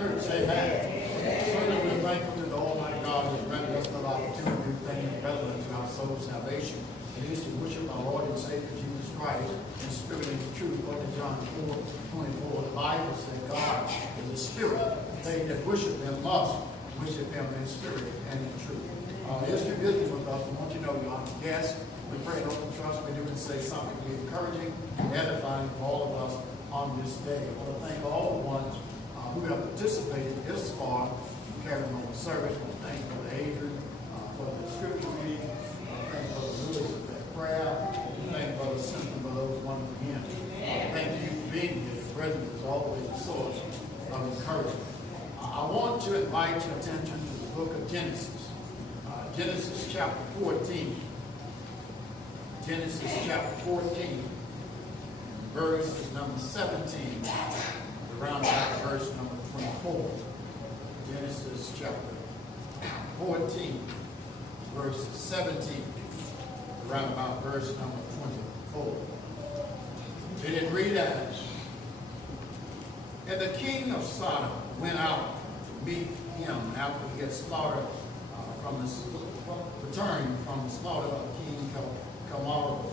Church, say amen. Certainly we're thankful to the Almighty God who has granted us another opportunity to do things relevant to our soul's salvation. It is to worship our Lord and Savior Jesus Christ in spirit and in truth. According to John 4:24, the Bible says God is a spirit. They that worship him must worship him in spirit and in truth. As you're visiting with us, I want you to know you're on guest. We pray and open trust. We do and say something to be encouraging and edifying for all of us on this day. I want to thank all the ones who have participated this far in carrying on the service. I want to thank Brother Adrian for the scripture reading. Thank Brother Lewis for that prayer. Thank Brother Simpson for those wonderful hymns. Thank you for being here. Your presence is always a source of encouragement. I want to invite your attention to the book of Genesis. Genesis chapter 14. Genesis chapter 14, verses number 17, around about verse number 24. Genesis chapter 14, verse 17, around about verse number 24. Did it read as, and the king of Sodom went out to meet him after he had slaughtered returned from the slaughter of King Kilmawah,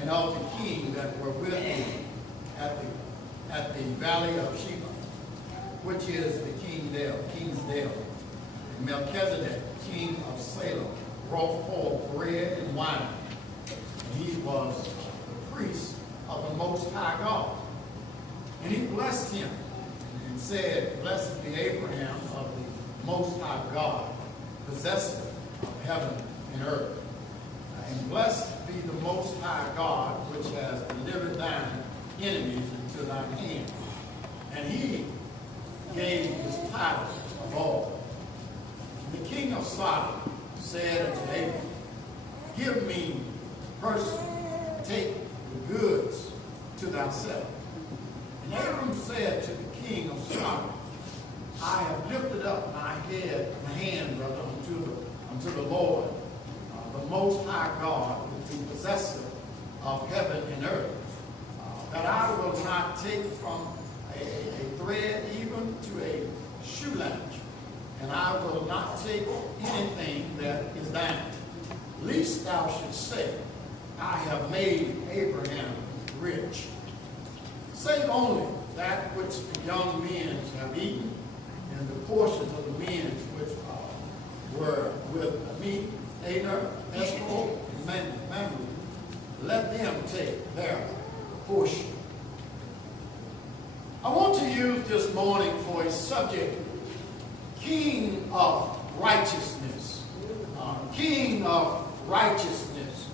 and of the king that were with him at the valley of Sheba, which is the King's Dale. And Melchizedek, king of Salem, brought forth bread and wine. And he was the priest of the Most High God. And he blessed him and said, Blessed be Abraham of the Most High God, possessor of heaven and earth. And blessed be the Most High God, which has delivered thine enemies into thine hand. And he gave his title of all. And the king of Sodom said unto Abram, Give me person, take the goods to thyself. And Abram said to the king of Sodom, I have lifted up my hand, brother, unto the Lord, the Most High God, the possessor of heaven and earth, that I will not take from a thread even to a shoe latch, and I will not take anything that is thine, lest thou shouldst say, I have made Abraham rich. Save only that which the young men have eaten, and the portions of the men which were with me, Aner, Escol, and Mamre, let them take their portion. I want to use this morning for a subject, King of Righteousness. King of Righteousness.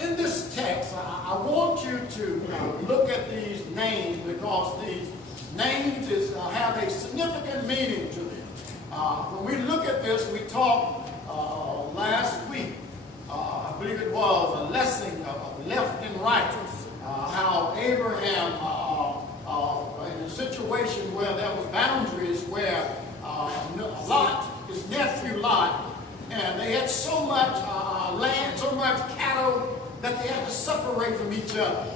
In this text, I want you to look at these names, because these names have a significant meaning to them. When we look at this, we talked last week, I believe it was, a lesson of left and right, how Abraham, in a situation where there was boundaries, where Lot, his nephew Lot, and they had so much land, so much cattle, that they had to separate from each other.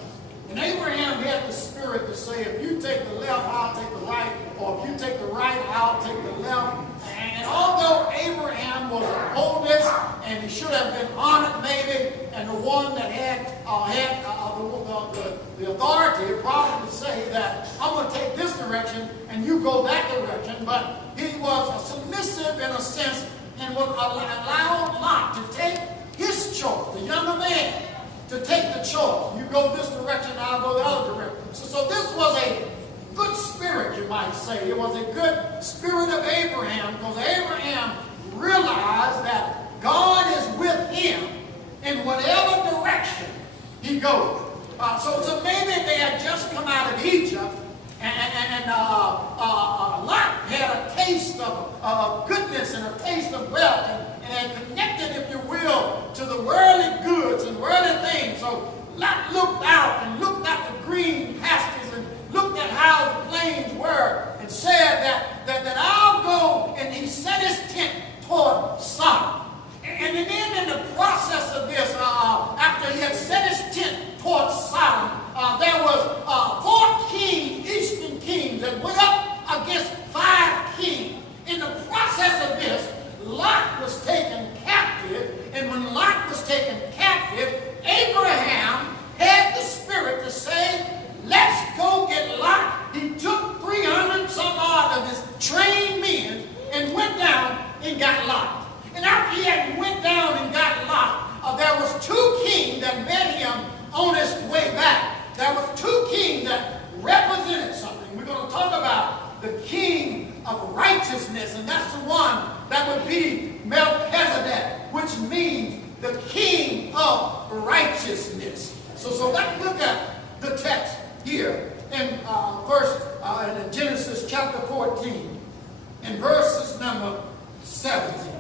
And Abraham had the spirit to say, if you take the left, I'll take the right, or if you take the right, I'll take the left. And although Abraham was the oldest, and he should have been honored maybe, and the one that had the authority, probably to say that I'm going to take this direction and you go that direction, but he was submissive in a sense and would allow Lot to take his choice, the younger man, to take the choice. You go this direction, I'll go the other direction. So this was a good spirit, you might say. It was a good spirit of Abraham, because Abraham realized that God is with him in whatever direction he goes. So maybe they had just come out of Egypt, and Lot had a taste of goodness and a taste of wealth, and connected, if you will, to the worldly goods and worldly things. So Lot looked out and looked at the green pastures and looked at how the plains were, and said that I'll go, and he set his tent toward Sodom. And then in the process of this, after he had set his tent toward Sodom, there was 4 kings, eastern talk about the king of righteousness, and that's the one that would be Melchizedek, which means the king of righteousness. So let's look at the text here in in Genesis chapter 14, in verses number 17.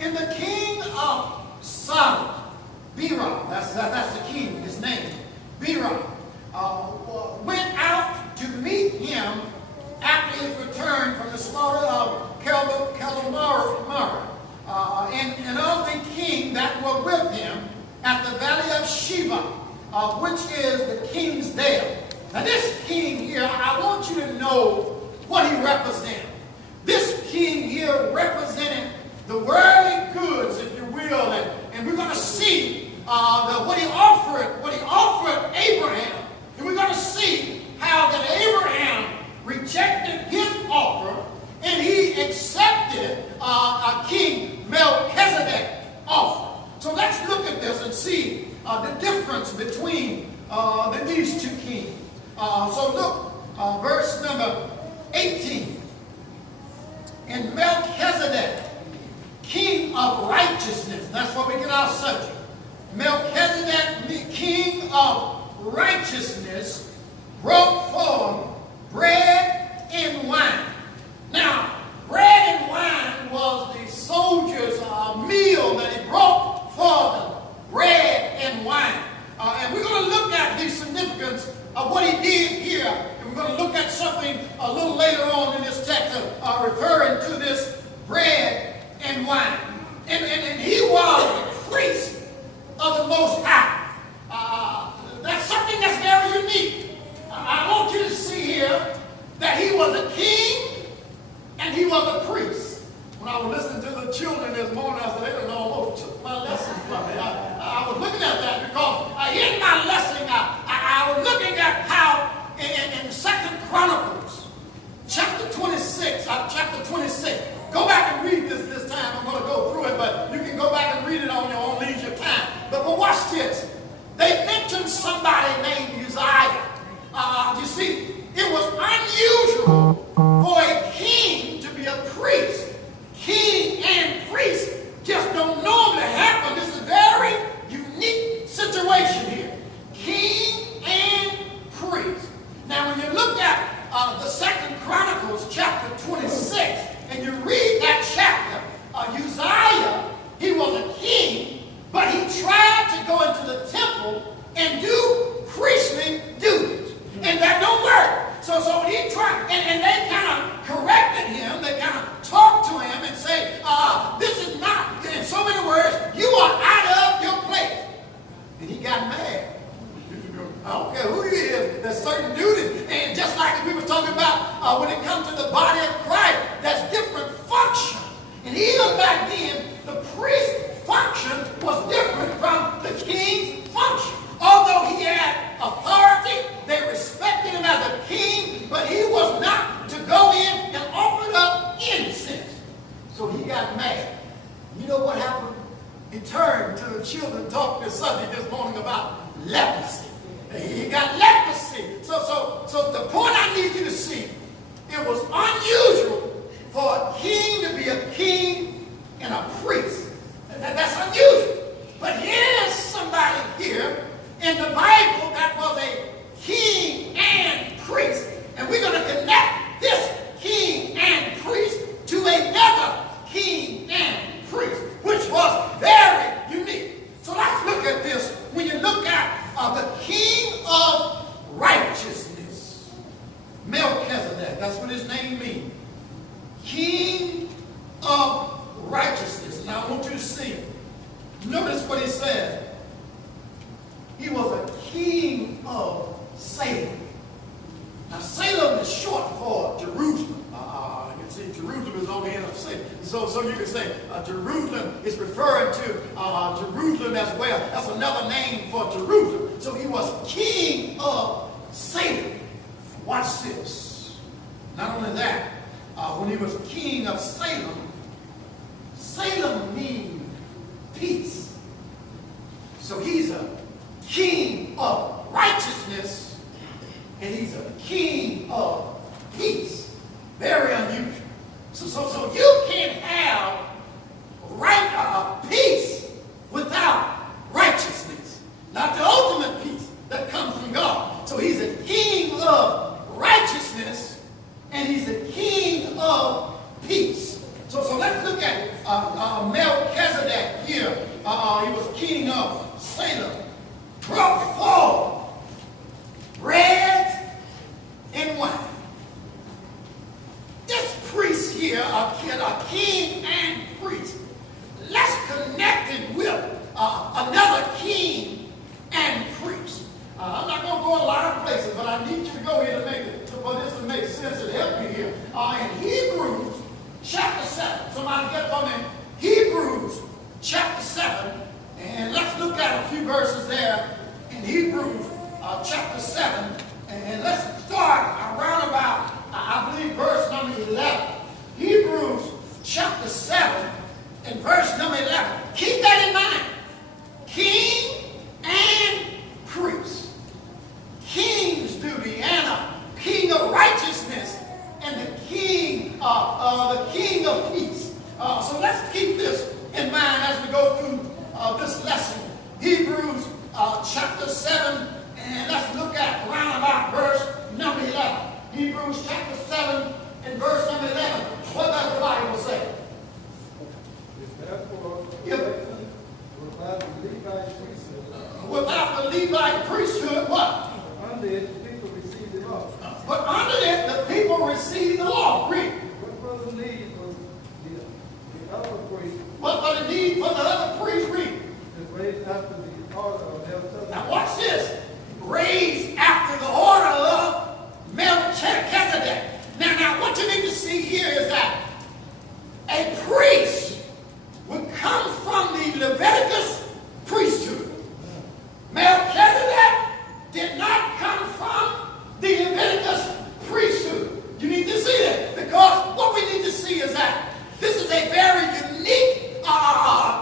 And the king of Sodom, Biram, that's the king, his name, Biram, went out to meet him after his return from the slaughter of Kelamara, and of the king that were with him at the valley of Sheba, which is the king's dale. Now this king here, I want you to know what he represented. This king here represented the worldly goods, if you will, and we're going to see what he offered Abraham. And we're going to see how that Abraham rejected his offer and he accepted King Melchizedek's offer. So let's look at this and see the difference between these two kings. So look, verse number 18. And Melchizedek, king of righteousness, that's what we get our subject. Melchizedek, king of righteousness, brought forth bread and wine. Now, bread and wine was the soldier's meal that he brought for them. Bread and wine. And we're going to look at the significance of what he did here. And we're going to look at something a little later on in this text referring to this bread and wine. And he was the priest of the Most High. That's something that's very unique. I want you to see here that he was a king and he was a priest. When I was listening to the children this morning, I said, they don't almost took my lesson from me. I was looking at that because in my lesson, I was looking at how in 2 Chronicles, chapter 26, go back and read this time. I'm going to go through it, but you can go back and read it on your own leisure time. But watch this. They mentioned somebody named Uzziah. You see, it was unusual for a king to be a priest. King and priest just don't normally happen. This is a very unique situation here. King and priest. Now, when you look at the 2 Chronicles chapter 26, and you read that chapter, Uzziah, he was a king, but he tried to go into the temple and do priestly duties. And that don't work. So he tried, and they kind of corrected him. They kind of talked to him and say, this is not, in so many words, you are out of your place. And he got mad. I don't care who he is, there's certain duties. And just like we were talking about when it comes to the body of Christ, there's different function. And even back then, the priest's function was different from the king's function. Although he had authority, they respected him as a king, but he was not to go in and offer up incense. So he got mad. You know what happened? He turned to the children, talking this subject this morning about leprosy. He got leprosy. So the point I need you to see, it was unusual for a king to be a king and a priest. That's unusual. But here's somebody here in the Bible that was a king and priest. And we're going to connect this king and priest to another king and priest, which was very unique. So let's look at this. When you look at the king of righteousness, Melchizedek, that's what his name means. King of righteousness. Now I want you to see. Notice what he said. He was a king of Salem. Now Salem is short for Jerusalem. You can see Jerusalem is on the end of Salem. So you can say Jerusalem is referring to Jerusalem as well. That's another name for Jerusalem. So he was king of Salem. Watch this. Not only that, when he was king of Salem, Salem means peace. So he's a king of righteousness and he's a king of peace. Very unusual. So you can't have peace without righteousness. Not the ultimate peace that comes from God. So he's a king of righteousness, and he's a king of peace. So let's look at Melchizedek here. He was king of Salem. Brought forth bread and wine. This priest here, a king and priest, let's connect it with another king and priest. I'm not going to go a lot of places, but I need you to go here for this to make sense and help you here. In Hebrews chapter 7, somebody get from me, Hebrews chapter 7, and let's look at a few verses there in Hebrews chapter 7, and let's start around about, I believe, verse number 11. Hebrews chapter 7 and verse number 11. Keep that in mind. King and priest. King's duty and a king of righteousness and the king of peace. So let's keep this in mind as we go through this lesson. Hebrews chapter 7, and let's look at around about verse number 11. Hebrews chapter 7 and verse number 11. What does the Bible say? Without the Levite priesthood, what? Under it, the people received the law. But under it, the people received the law. Read. What was the need for the other priest? What was the need for the other priest? Read. Is raised after the order of Melchizedek. Now watch this. Raised after the order of Melchizedek. Now what you need to see here is that a priest would come from the Leviticus priesthood. Melchizedek did not come from the Leviticus priesthood. You need to see that, because what we need to see is that this is a very unique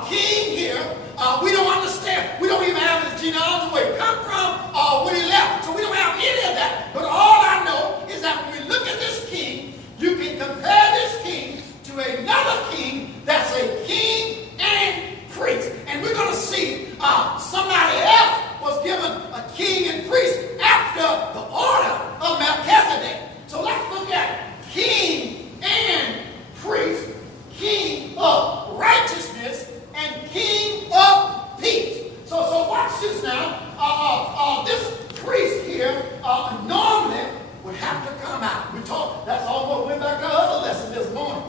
king here. We don't understand. We don't even have his genealogy, where he come from, when he left. So we don't have any of that. But all I know is that when we look at this king, you can compare this king to another king that's a king and priest. And we're going to see somebody else was given a king and priest after the order of Melchizedek. So let's look at king and priest, king of righteousness and king of peace. So watch this now. This priest here normally would have to come out. We talked, that's almost went back to our other lesson this morning.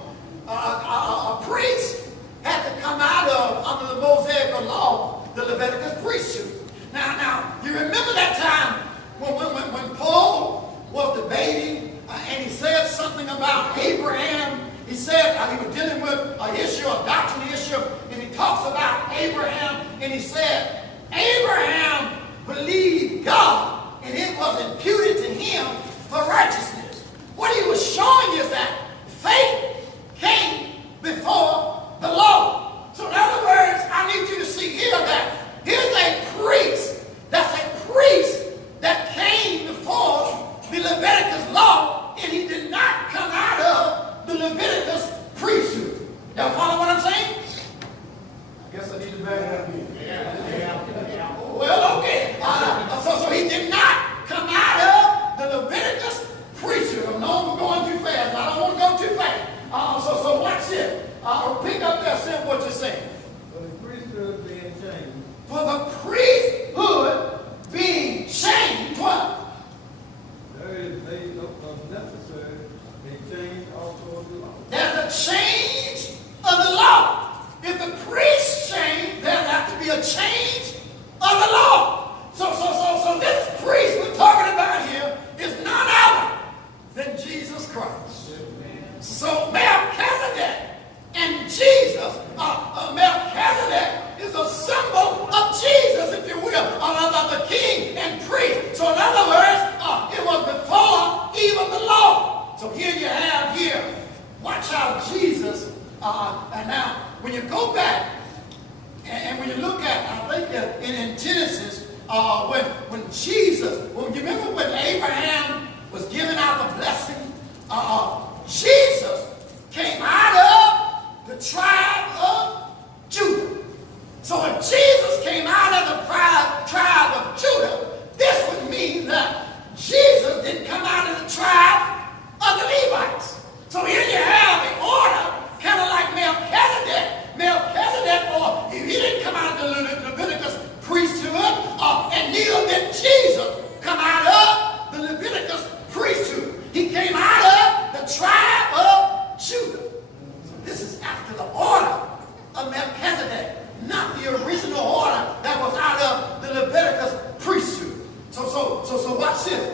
A priest had to come out of, under the Mosaic law, the Leviticus priesthood. Now, you remember that time when Paul was debating and he said something about Abraham. He said he was dealing with an issue, a doctrinal issue, and he talks about Abraham, and he said, Abraham believed God, and it was imputed to him for righteousness. What he was showing is that faith came before the law. So in other words, I need you to see here that here's a priest, that's a priest that came before the Leviticus law, and he did not come out of the Leviticus priesthood. Y'all follow what I'm saying? I guess I need to back it up here. Yeah. Well, okay. So he did not come out of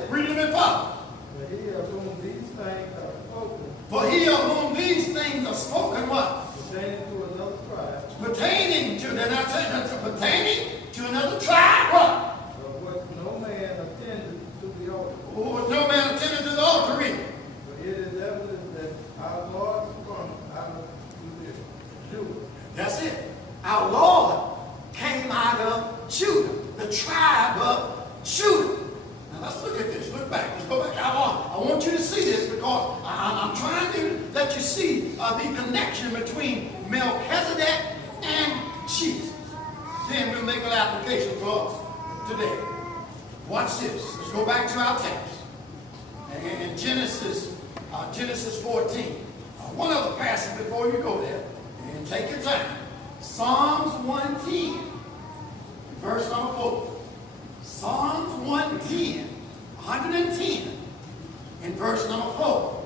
it. Read it a bit further. For he of whom these things are spoken, For he of whom these things are spoken, what? pertaining to another tribe, Pertaining to, they're not saying that's pertaining to another tribe, what? of what no man attended to the altar. Who no man attended to the altar, read. For it is evident that our Lord sprung out of Judah. That's it. Our Lord came out of Judah, the tribe of Judah. Now let's look at this. Look back. Let's go back. I want you to see this because I'm trying to let you see the connection between Melchizedek and Jesus. Then we'll make an application for us today. Watch this. Let's go back to our text. And in Genesis 14. One other passage before you go there. And take your time. Psalms 110, verse number 4. Psalms 110, 110, in verse number 4.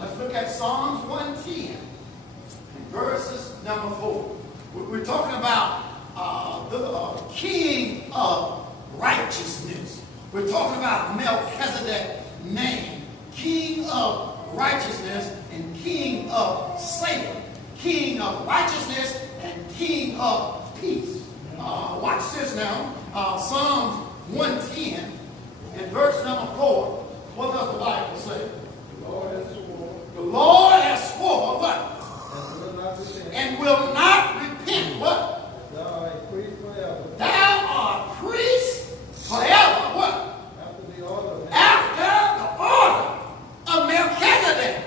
Let's look at Psalms 110, in verses number 4. We're talking about the king of righteousness. We're talking about Melchizedek's name, king of righteousness and king of Salem, king of righteousness and king of peace. Watch this now. Psalms 110 and verse number 4. What does the Bible say? The Lord has sworn, The Lord has sworn what? and will not repent. And will not repent what? Thou art a priest forever, Thou art priest forever what? after the order of After the order of Melchizedek.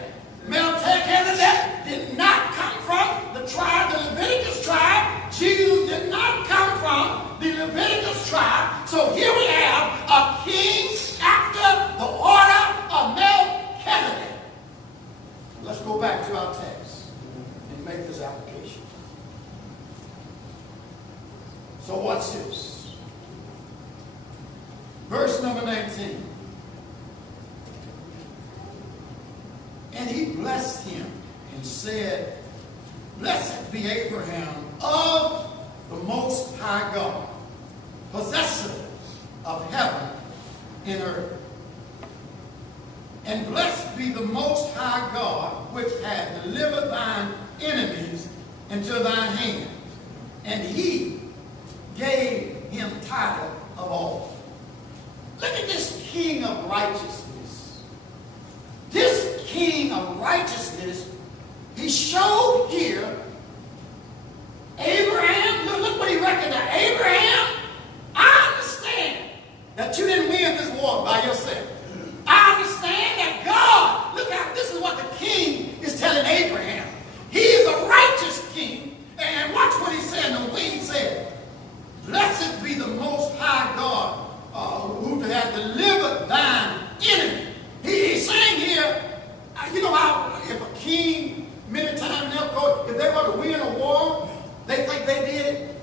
Melchizedek did not come from the tribe, the Leviticus tribe. Jesus did not come from the Leviticus tribe. So here we have a king after the order of Melchizedek. Let's go back to our text and make this application. So watch this. Verse number 19. And he blessed him and said, Blessed be Abraham of the Most High God, possessor of heaven and earth. And blessed be the Most High God, which hath delivered thine enemies into thine hands. And he gave him title of all. Look at this king of righteousness. This king of righteousness, he showed here Abraham, look what he recognized. Abraham, I understand that you didn't win this war by yourself. I understand that God, look out, this is what the king is telling Abraham. He is a righteous king. And watch what he said, the way he said, Blessed be the Most High God, who hath delivered thine enemy. He's saying here, you know how if a king, many times if they were to win a war, they think they did it.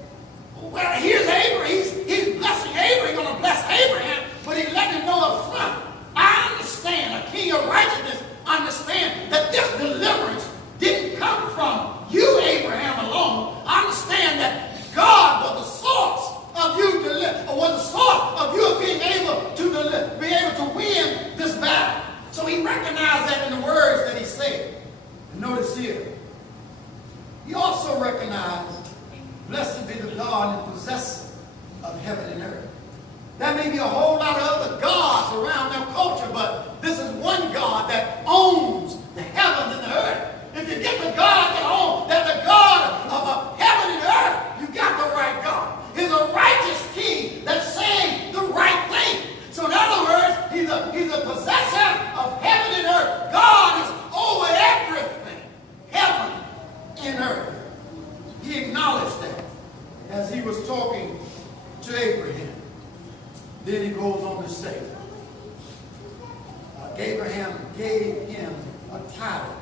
Well, here's Abraham. He's blessing Abraham. He's going to bless Abraham, but he's letting him know up front. I understand, a king of righteousness understand that this deliverance didn't come from you, Abraham, alone. I understand that God was the source of you was the source of you being able to win this battle. So he recognized that in the words that he said. And notice here, he also recognized, Blessed be the God and possessor of heaven and earth. There may be a whole lot of other gods around their culture, but this is one God that owns the heavens and the earth. If you get the God that owns, that the God of heaven and earth, you got the right God. He's a righteous king that's saying the right thing. So in other words, he's a possessor of heaven and earth. God is over everything, heaven and earth. He acknowledged that as he was talking to Abraham. Then he goes on to say, Abraham gave him a title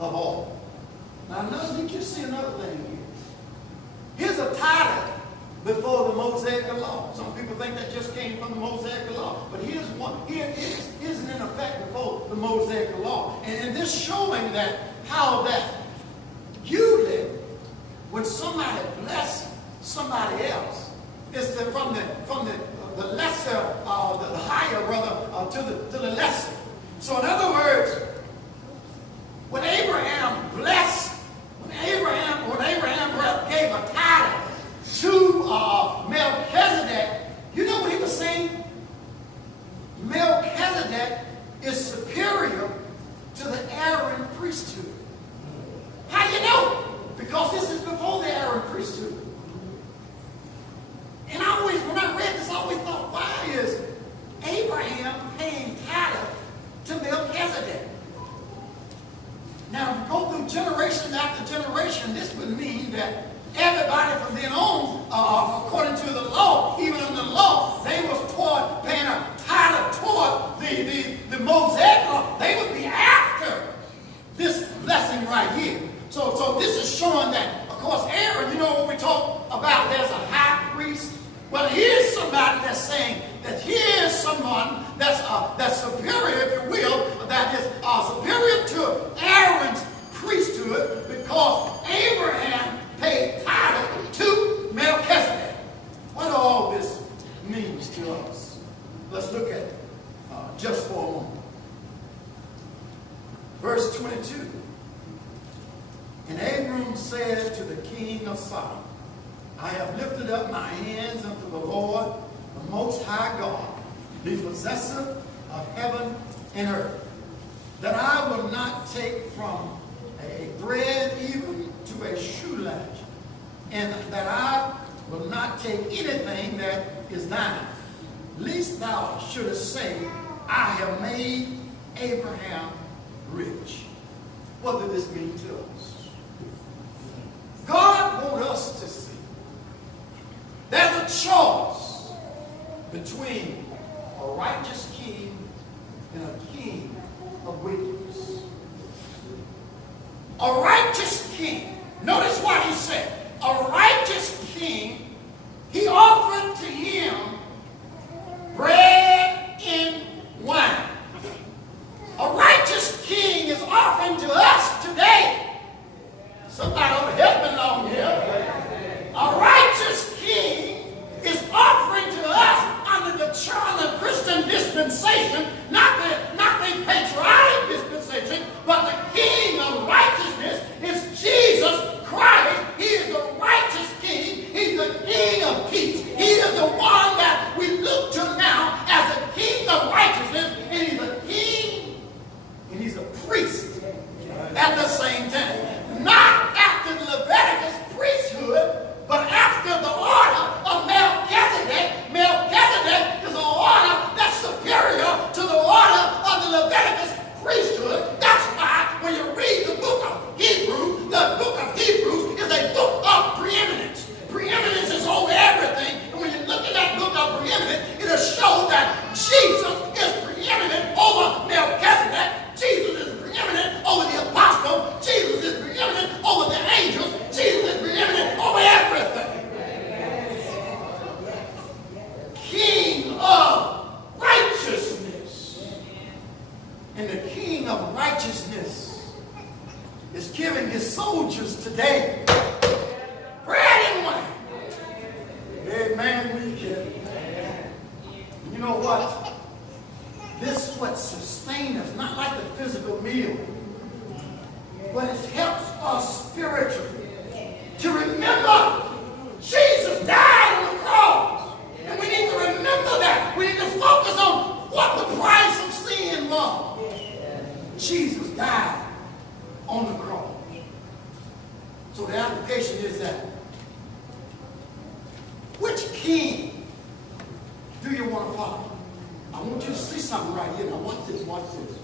of all. Now, did you see another thing here? Here's a title before the Mosaic law. Some people think that just came from the Mosaic law. But here's one. Here it isn't in effect before the Mosaic law. And this showing that how that you live when somebody bless somebody else. It's from the the lesser, the higher, rather, to the lesser. So in other words, when Abraham blessed, when Abraham gave a title to Melchizedek, you know what he was saying? Melchizedek is superior to the Aaron priesthood. How do you know? Because this is before the Aaron priesthood. And when I read this, I always thought, why is Abraham paying title to Melchizedek? Now, if you go through generation after generation, this would mean that everybody from then on, according to the law, even in the law, they was toward paying a title toward the Mosaic law. They would be after this blessing right here. So this is showing that, of course, Aaron, you know what we talk about, there's a high priest. Well, here's somebody that's saying that here's someone that's superior, if you will, that is superior to Aaron's priesthood, because Abraham paid title to Melchizedek. What all this means to us, let's look at it just for a moment. Verse 22. And Abram said to the king of Sodom, I have lifted up my hands unto the Lord, the Most High God, the possessor of heaven and earth, that I will not take from a bread even to a shoe latch, and that I will not take anything that is thine, lest thou shouldest say, I have made Abraham rich. What does this mean to us? God wants us to see there's a choice between a righteous king and a king of wickedness. A righteous king, notice what he said. A righteous king, he offered to him bread and wine. A righteous king is offering to us today. Somebody ought to help me along here. A righteous king is offering to us under the Christian dispensation, not the patriotic dispensation, but the king of righteousness is Jesus Christ. He is the righteous king. He's the king of peace. He is the one that we look to now as the king of righteousness, and he's a king and he's a priest at the same time. Not after the Leviticus priesthood, but after the order of Melchizedek. Melchizedek is an order that's superior to the order of the Leviticus priesthood. That's why when you read the book of Hebrews, the book of Hebrews is a book of preeminence. Preeminence is over everything. And when you look at that book of preeminence, it'll show that Jesus is preeminent over Melchizedek. Jesus is preeminent over the apostle. Jesus is preeminent over the angels. Jesus is preeminent over everything. King of righteousness. And the king of righteousness is giving his soldiers today bread and wine. Amen. You know what? This is what sustains us, not like the physical meal, but it helps us spiritually to remember Jesus died on the cross. And we need to remember that. We need to focus on what the price of sin was. Jesus died on the cross. So the application is that, which king do you want to follow? I want you to see something right here. Now watch this, watch this.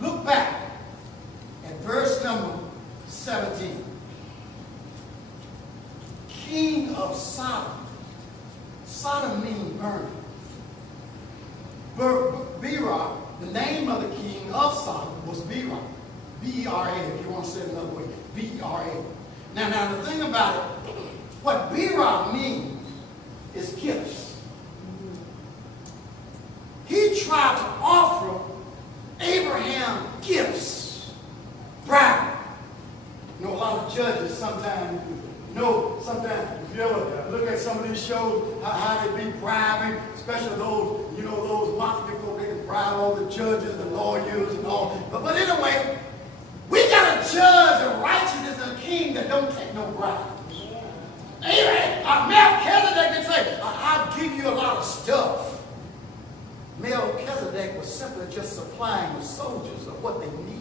Look back at verse number 17. King of Sodom. Sodom means burning. Berah, the name of the king of Sodom was Berah. B-E-R-A, if you want to say it another way. B-E-R-A. Now the thing about it, what Berah means is gifts. He tried to offer Abraham gifts, bribery. You know, a lot of judges sometimes, sometimes, if you ever look at some of these shows, how they be bribing, especially those, you know, those mafia folk, they can bribe all the judges, the lawyers, and all. But anyway, we got a judge of righteousness and a king that don't take no bribe. Amen. Melchizedek can say, I'll give you a lot of stuff. Melchizedek was simply just supplying the soldiers of what they needed.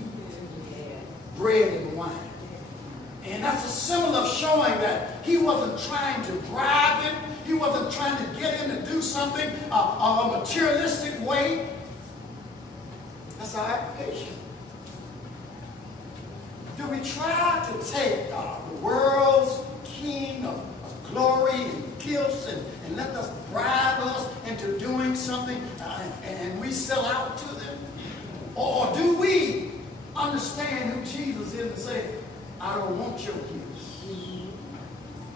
Bread and wine. And that's a symbol of showing that he wasn't trying to bribe him. He wasn't trying to get him to do something a materialistic way. That's our application. Do we try to take the world's king of glory and gifts and let us bribe us into doing something and we sell out to them? Or do we understand who Jesus is and say, I don't want your gifts.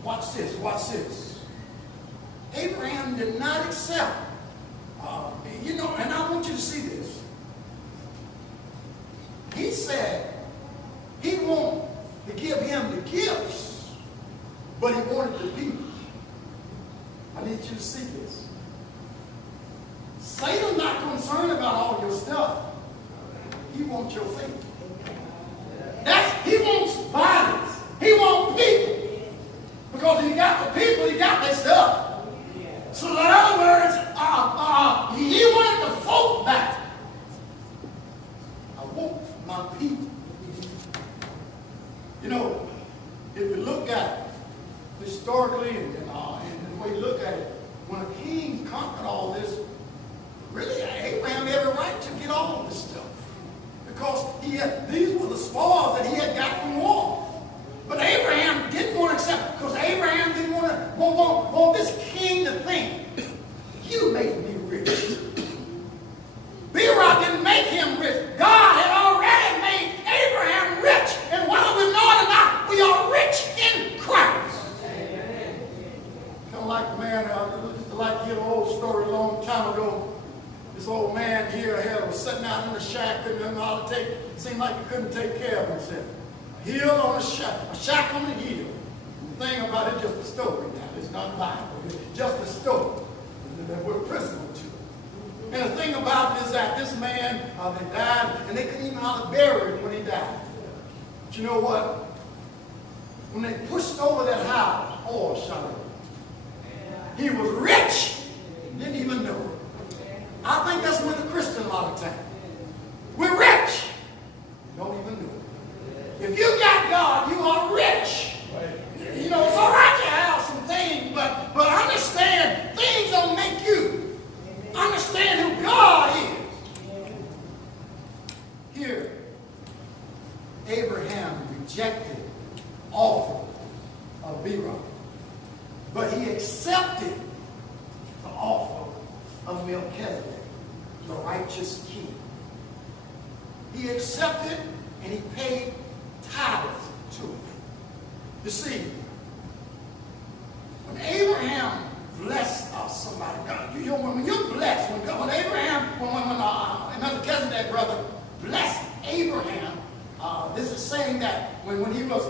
Watch this, watch this. Abraham did not accept, and I want you to see this. He said he wanted to give him the gifts, but he wanted the people. I need you to see this. Satan's not concerned about all your stuff. He wants your faith. He wants bodies. He wants people. Because he got the people, he got their stuff. So in other words, he wanted the folk back. I want my people. You know, if you look at historically and the way you look at it, when a king conquered all this, really Abraham had every right to get all of this stuff. Because these were the spoils that he had got from war. But Abraham didn't want to accept, because Abraham didn't want this king to think, you made me rich. B-Rock didn't make him rich. God had already made Abraham rich. And whether we know it or not, we are rich in Christ. Kind of like the man, like an old story a long time ago. This old man here was sitting out in the shack, couldn't know how to seemed like he couldn't take care of himself. A hill on a shack on the hill. And the thing about it, just a story now. It's not Bible. It's just a story that we're prisoner to. And the thing about it is that this man, they died, and they couldn't even know how to bury him when he died. But you know what? When they pushed over that house, oil shot him. He was rich. Didn't even know it. I think that's with the Christian a lot of times. We're rich. Don't even know it. If you got God, you are rich. You know, it's all right to have some things, but understand, things don't make you. Understand who God is. Here, Abraham rejected the offer of B-Rock, but he accepted the offer of Melchizedek, the righteous king. He accepted and he paid tithes to it. You see, when Abraham blessed somebody, when you're blessed, when Abraham, when Melchizedek brother blessed Abraham, this is saying that when he was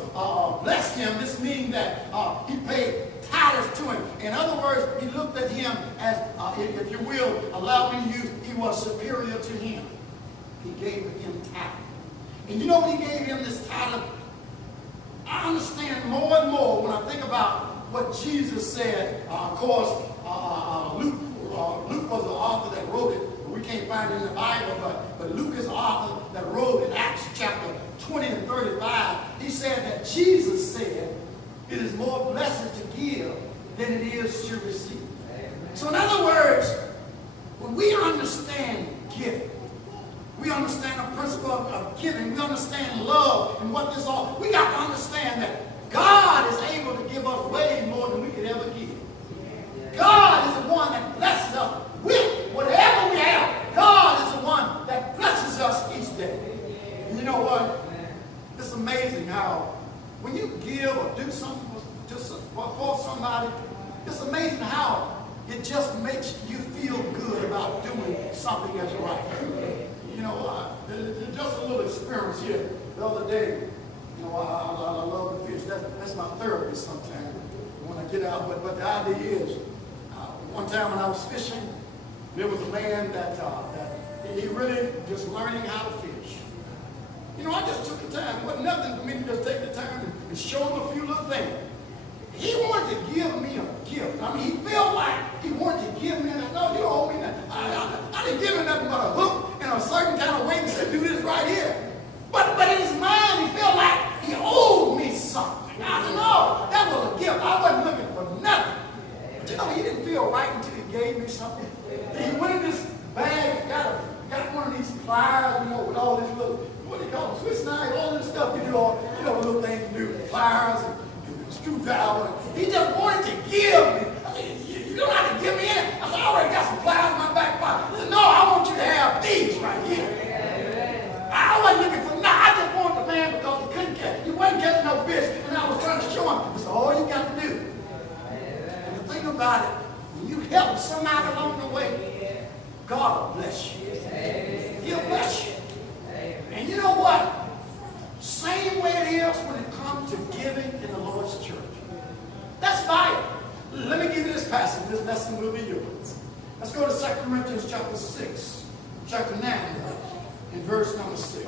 blessed him, this means that he paid tithes to him. In other words, he looked at him as, if you will, allow me to use, he was superior to him. He gave him tithe. And you know when he gave him this tithe, I understand more and more when I think about what Jesus said. Of course, Luke was the author that wrote it. We can't find it in the Bible, but Luke is the author that wrote in Acts chapter 20 and 35. He said that Jesus said, it is more blessed to give than it is to receive. So in other words, when we understand giving, we understand the principle of giving, we understand love and what this all, we got to understand that God is able to give us way more than we could ever give. God is the one that blesses us with whatever we have. God is the one that blesses us each day. And you know what? It's amazing how when you give or do something just for somebody, it's amazing how it just makes you feel good about doing something that's right. You know, just a little experience here the other day. You know, I love to fish. That's my therapy sometimes. when I get out. But the idea is, one time when I was fishing, there was a man that he really just learning how to fish. You know, I just took the time. It wasn't nothing for me to just take the time and show him a few little things. He wanted to give me a gift. I mean, he felt like he wanted to give me, and I thought, you don't owe me nothing. I didn't give him nothing but a hook and a certain kind of weight and said, do this right here. But in his mind, he felt like he owed me something. I said, no, that was a gift. I wasn't looking for nothing. But you know, he didn't feel right until he gave me something. And he went in this bag, got one of these pliers, you know, with all this little, what do you call them, Swiss knife, all this stuff you do, all, you know, little things you do, pliers and screwdriver. He just wanted to give me. I said, you don't have to give me any. I said, I already got some pliers in my back pocket. He said, no, I want you to have these right here. I wasn't looking for nothing. I just wanted the man because he couldn't catch. He wasn't catching no fish, and I was trying to show him. It's all you got to do. And the thing about it, when you help somebody along the way, God will bless you. He'll bless you. And you know what? Same way it is when it comes to giving in the Lord's church. That's Bible. Let me give you this passage. This lesson will be yours. Let's go to 2 Corinthians chapter 6, chapter 9, and verse number 6.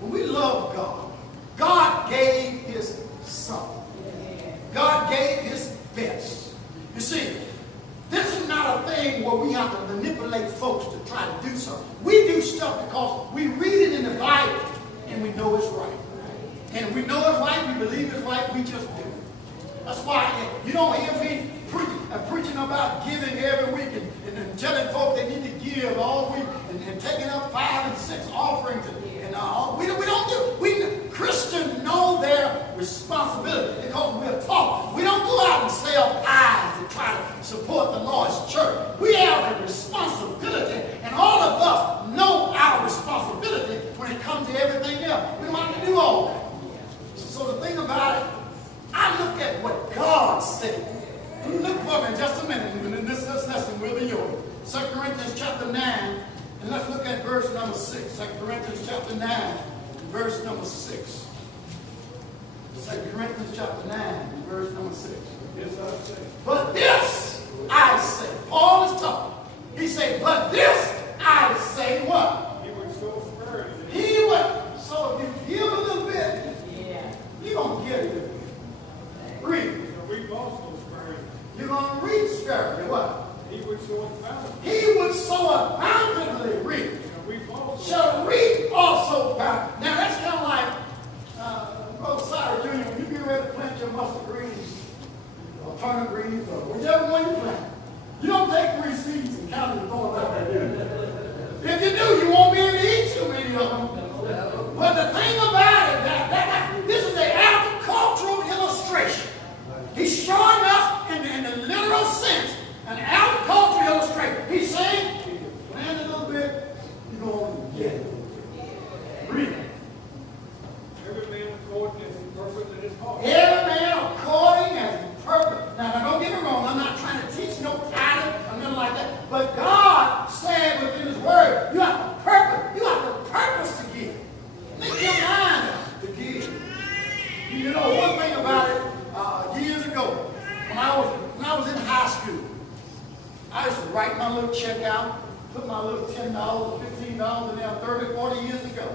When we love God, God gave his son. God gave his best. You see, this is not a thing where we have to manipulate folks to try to do something. We do stuff because we read it in the Bible and we know it's right. And we know it's right, we believe it's right, we just do it. That's why you don't hear me preaching about giving every week and telling folks they need to give all week and taking up 5 and 6 offerings. We don't do. Christians know their responsibility because we're taught. We don't go out and sell pies and try to support the Lord's church. We have a responsibility, and all of us know our responsibility when it comes to everything else. We don't have to do all that. So the thing about it, I look at what God said. Look for me just a minute, and this lesson will be yours. 2 Corinthians chapter 9. And let's look at verse number 6. 2 Corinthians chapter 9, verse number 6. 2 Corinthians chapter 9, verse number 6. Yes, I say. But this I say. Paul is talking. He said, but this I say what? He would so sparingly. He would. So if you give a little bit, you're going to get a little bit. Read. We also sparingly. You're going to read sparingly. What? He would sow bountifully. He would sow bountifully. Read. And we also Shall reap also bountifully. Now that's kind of like, Brother Cyrus Jr., when you get ready to plant your mustard greens, or turnip greens, or whichever one you plant, you don't take 3 seeds and count them going out there, do you? If you do, you won't be able to eat too many of them. But the thing about it, this is an agricultural illustration. He's showing us in the literal sense an agricultural illustration. He's saying, plant a little bit, you're going to get it. Read it. every man according as he purpose in his heart. Every man according as he purpose. Now, don't get me wrong. I'm not trying to teach no title or nothing like that. But God said within his word, you have to purpose. You have to purpose to give. Make your mind up to give. You know, one thing about it, years ago, when I was in high school, I used to write my little check out, put my little $10, $15 in there 30, 40 years ago.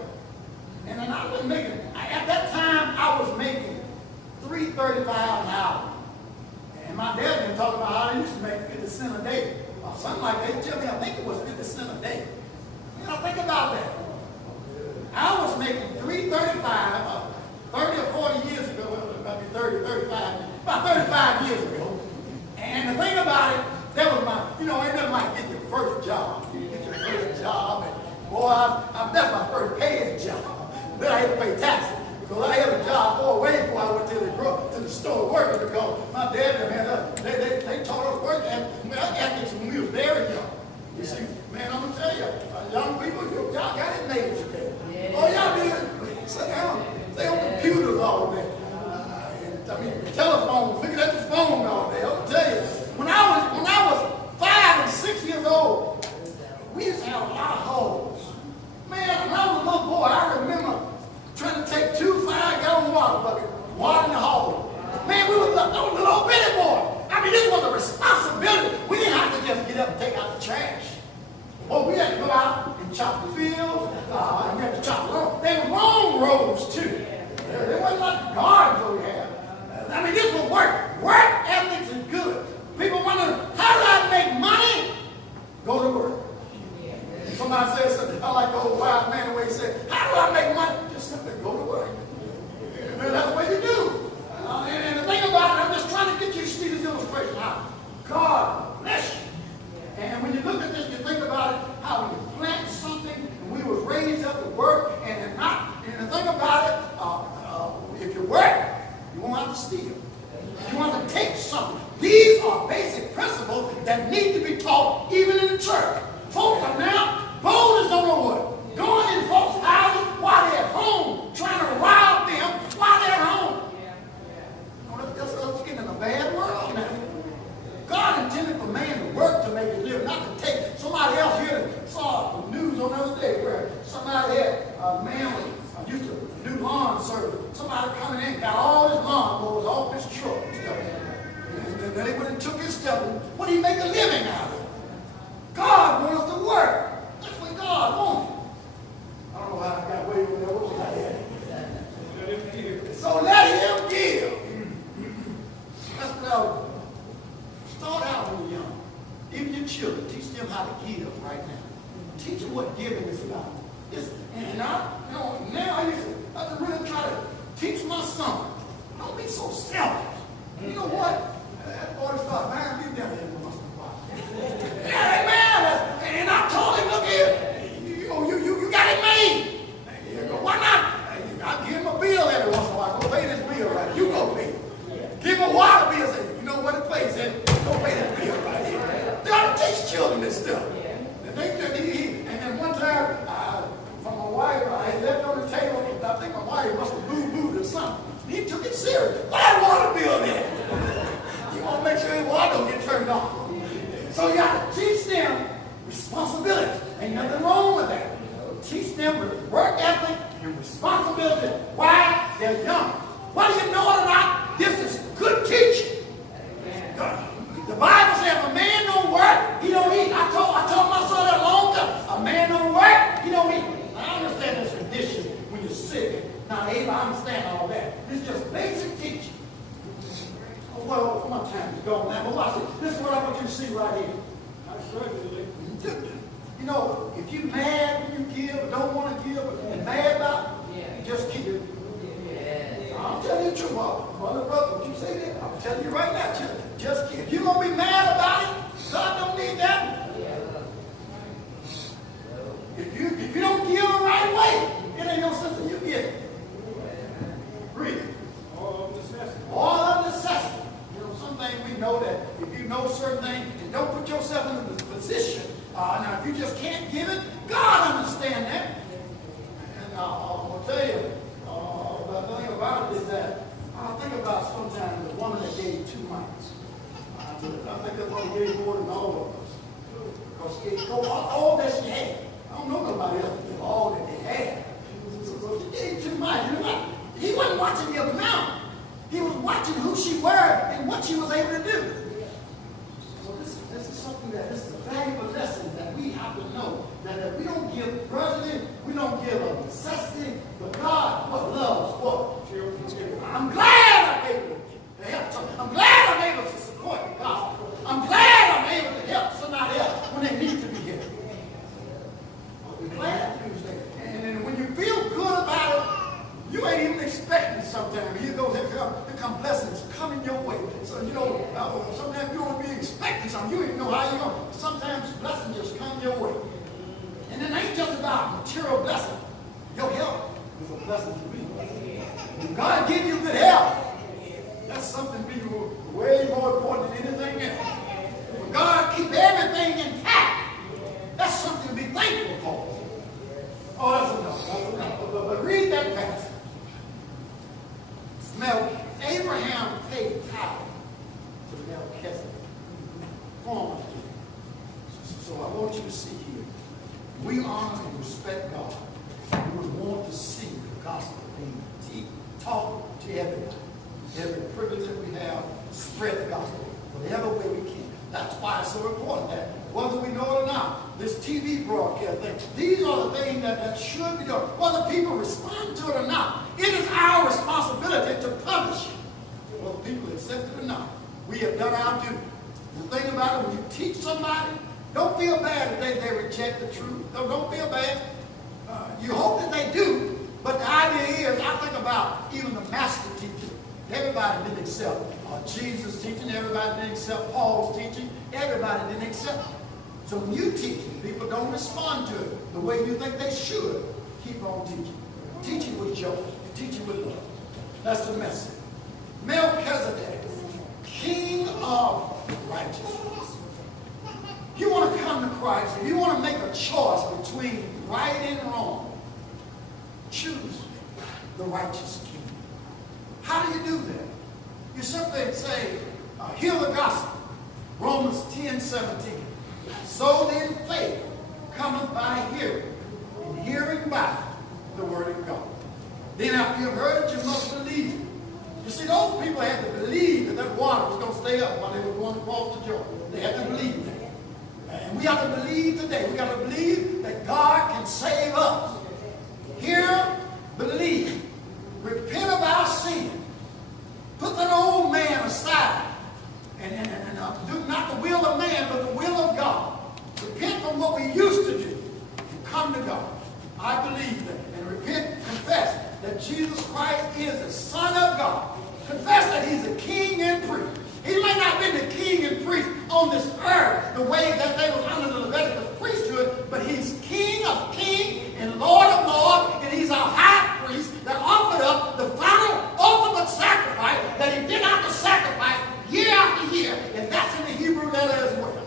And then I was making, at that time, I was making $3.35 an hour. And my dad been talking about how I used to make 50 cents a day. Or something like that. He told me, I think it was 50 cents a day. You know, think about that. I was making $3.35 30 or 40 years ago. Well, it might be 30, 35, about 35 years ago. And the thing about it, that was my, you know, ain't nothing like getting your first job. You get your first job, and boy, that's my first paying job. Then I had to pay taxes. Because I had a job far away before I went to the store working, because my dad, man, they taught us work ethics when we was very young. You see, man, I'm going to tell you, young people, y'all got it made today. Oh, y'all do sit down, stay on computers all day. Telephones, looking at the phone all day. I'll tell you, when I was 5 and 6 years old, we used to have a lot of holes. Man, when I was a little boy, I remember trying to take 2 5-gallon water buckets, water in the hole. Man, we little old bitty boy. I mean, this was a responsibility. We didn't have to just get up and take out the trash. Well, we had to go out and chop the fields, and we had to chop lawn. They were long roads, too. They wasn't like gardens that we had. I mean, this was work. Work ethics is good. People wonder, how do I make money? Go to work. Somebody says something, I like the old wise man the way he said, how do I make money? Just simply go to work. And that's what you do. And the thing about it, I'm just trying to get you to see this illustration how God bless you. And when you look at this, you think about it, how we plant something, and we were raised up to work, and the thing about it, if you work, you won't have to steal. You want to take something. These are basic principles that need to be taught even in the church. Folks are now bold as don't know what. Going in folks' houses while they're at home, trying to rob them while they're at home. That's us getting in a bad world now. God intended for man to work to make a living, not to take. Somebody else here saw the news on the other day where somebody had a man used to do lawn service. Somebody coming in, got all his lawnmowers off his truck and stuff. And then they went and took his stuff. And what do you make a living out of? God wants us to work. That's what God wants. I don't know how I got way over there. What was I at? So let him give. That's what I would start out when you're young. Even your children, teach them how to give right now. Teach them what giving is about. Now I used to really try to teach my son. Don't be so selfish. You know what? That boy started buying me down here once in a while. Yeah, man. And I told him, look here, you got it made. You go, why not? I give him a bill every once in a while. Go pay this bill right. You go pay it. Give him a water bill. Say, you know what it pays in? Go pay this bill right here. You got to teach children this stuff. And then one time, from my wife, I left on the table. I think my wife must have boo-booed or something. He took it serious. Why that water bill there? You want to make sure his water don't get turned on. So you got to teach them responsibility. Ain't nothing wrong with that. Teach them work ethic and responsibility while they're young. Whether you know it or not, this is good teaching. The Bible says if a man don't work, he don't eat. I told my son that long time. A man don't work, he don't eat. I understand this condition when you're sick. Now, Abe, I understand all that. It's just basic teaching. Oh, well, my time is gone now. But watch it. This is what I want you to see right here. You know, if you're mad when you give, or don't want to give, and mad about it, you just keep it. I'm telling you the truth, mother, brother, would you say that? I'm telling you right now, just keep. If you're going to be mad about it, God don't need that. If you don't give the right way, it ain't no sense in you giving. Read it. All of necessity. You know, some things we know that if you know certain things and don't put yourself in the position, now if you just can't give it, God understands that. And I'll tell you, the thing about it is that I think about sometimes the woman that gave 2 months. I think that woman gave more than all of us. Because she gave all that she had. I don't know nobody else that gave all that they had. So she gave 2 months. You know what? He wasn't watching the amount. He was watching who she were and what she was able to do. So this is something this is a valuable lesson that we have to know. That if we don't give grudgingly, we don't give of necessity, but God loves what? I'm glad I'm able to help. I'm glad I'm able to support God. I'm glad I'm able to help somebody else when they need to be helped. I'll be glad to do that. And when you feel good about it, you ain't even expecting sometimes. Here come blessings coming your way. So, sometimes you don't be expecting something. You don't even know how you're going. Sometimes blessings just come your way. And it ain't just about material blessing. Your health is a blessing to me. When God gives you good health, that's something to be way more important than anything else. When God keeps everything intact, that's something to be thankful for. Oh, that's enough. But read that passage. Now, Abraham paid tithe to Melchizedek. Formerly. So I want you to see here. We honor and respect God. We would want to see the gospel being taught to everybody. Every privilege that we have, spread the gospel whatever way we can. That's why it's so important that whether we know it or not, this TV broadcast thing, these are the things that should be done. Whether people respond to it or not, it is our responsibility to publish it. Whether people accept it or not, we have done our duty. The thing about it, when you teach somebody, don't feel bad if they reject the truth. Don't feel bad. You hope that they do, but the idea is, I think about even the master teacher. Everybody didn't accept Jesus' teaching. Everybody didn't accept Paul's teaching. Everybody didn't accept it. So when you teach and people don't respond to it the way you think they should, keep on teaching. Teach it with joy. Teach it with love. That's the message. Melchizedek, king of righteousness. If you want to come to Christ, if you want to make a choice between right and wrong, choose the righteous king. How do you do that? You simply say, hear the gospel. Romans 10:17. So then faith cometh by hearing, and hearing by the word of God. Then after you've heard it, you must believe it. You see, those people had to believe that water was going to stay up while they were going across the Jordan. They had to believe that. And we have to believe today. We got to believe that God can save us. Hear, believe, repent of our sin, put that old man aside, and do not the will of man, but the will of God. Repent from what we used to do and come to God. I believe that. And repent, confess that Jesus Christ is the Son of God. Confess that he's the king and priest. He may not be the king and priest on this earth the way that they were under the Leviticus priesthood, but he's King of kings and Lord of lords, and he's our high priest that offered up the final ultimate sacrifice that he did not sacrifice year after year, and that's in the Hebrew letter as well.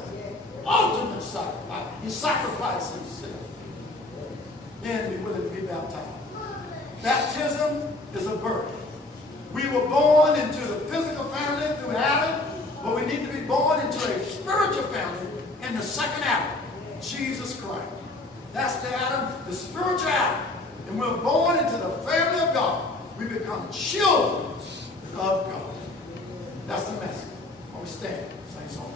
Ultimate sacrifice. He sacrificed himself. Then be willing to be baptized. Baptism is a birth. We were born into the physical family through Adam, but we need to be born into a spiritual family in the second Adam, Jesus Christ. That's the Adam, the spiritual Adam. And we're born into the family of God. We become children of God. That's the message. When we stand, sing song.